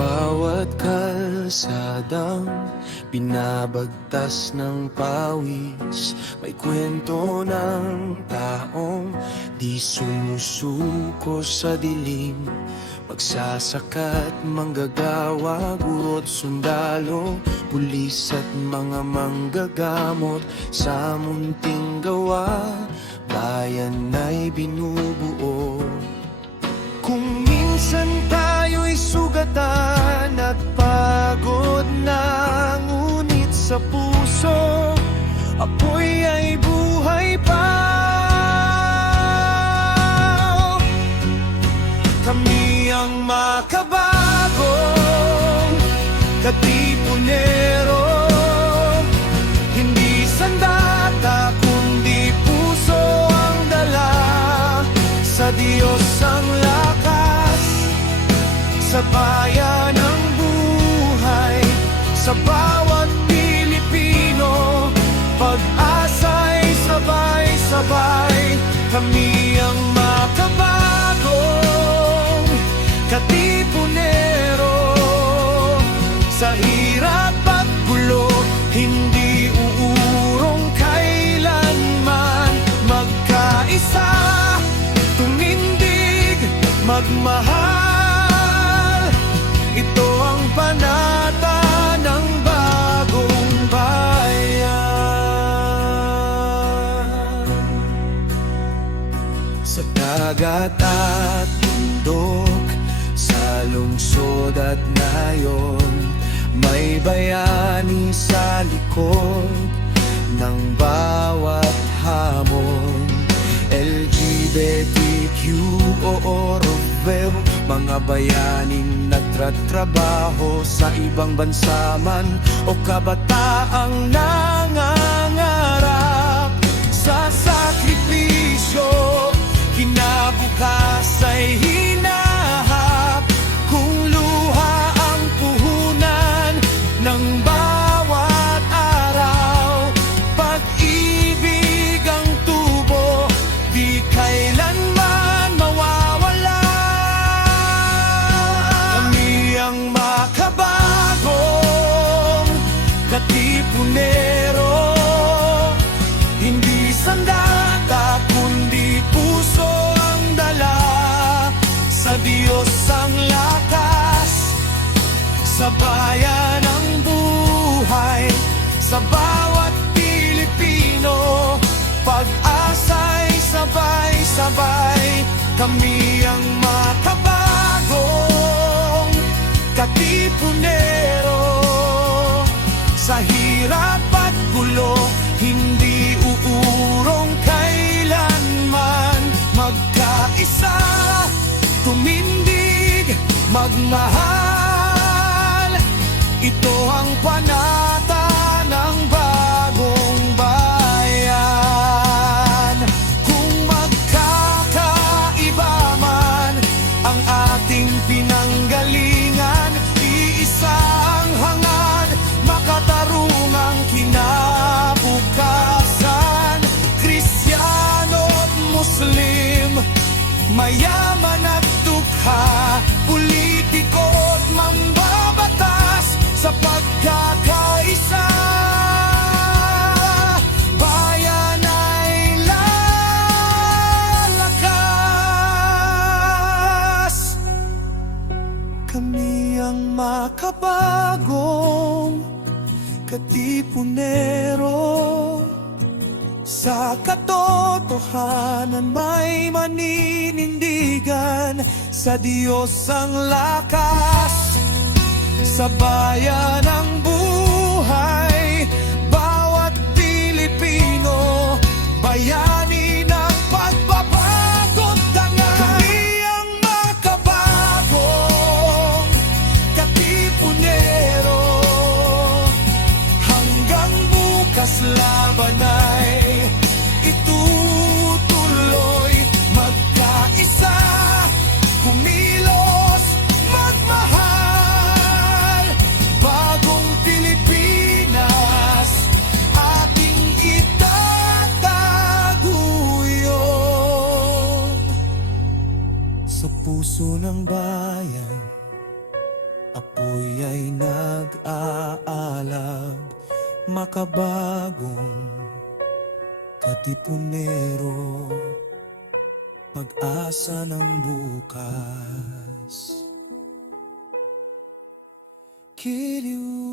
bawat kalsadang binabagtas ng pawis, may kwento ng taong di sumusuko sa dilim. Magsasaka't manggagawa, guro't sundalo, pulis at mga manggagamot. Sa munting gawa, bayan ay binubuo. Kung minsan tayo'y sugatan at pagod na, ngunit sa puso apoy ay buhay pa. Kami ang makabagong katipunero, hindi sandata kundi puso ang dala. Sa Diyos ang lakas, sa bayan ang buhay, sa bawat Pilipino pag-asa'y sabay-sabay. Kami ang makabagong katipunero, sa hirap at gulo hindi uurong kailanman. Magkaisa, tumindig, magmahal, ito ang panata ng bagong bayan. Sa dagat at bundok, sa lungsod at nayon, may bayani sa likod ng bawat hamon. LGBTQ o Orville, mga bayaning nagtatrabaho sa ibang bansa man, o kabataang nangangarap sa sakripisyo. Kinabukas ay hinahap, kung luha ang puhunan ng bawat araw. Pag-ibig ang tubo, di kailanman mawawala. Kami ang makabagong katipunero, hindi sandata kundi puso ang dala. Sa Diyos ang lakas, sa bayan ang buhay, sa bawat Pilipino pag-asa'y sabay-sabay. Kami ang makabagong katipunero, sa hirap at gulo hindi uurong kailanman. Magkaisa, tumindig, magmahal, ito ang panata ng bagong bayan. Kung magkakaiba man ang ating pinanggalingan, iisa ang hangad, makatarungang kinabukasan. Kristiyano at Muslim, mayaman at dukha, politiko at mambabatas, sa pagkakaisa bayan ay lalakas. Kami ang makabagong katipunero, sa katotohanan may maninindigan. Sa Diyos ang lakas, sa bayan ang buhay, bawat Pilipino bayani ng pagbabago't dangal. Kami ang makabagong katipunero, hanggang bukas laban ay itutuloy. Magkaisa, kumilos, magmahal, bagong Pilipinas ating itataguyod. Sa puso ng bayan, Apoy ay nag-aalab, makabagong katipunero, pag-asa ng bukas. Kiliw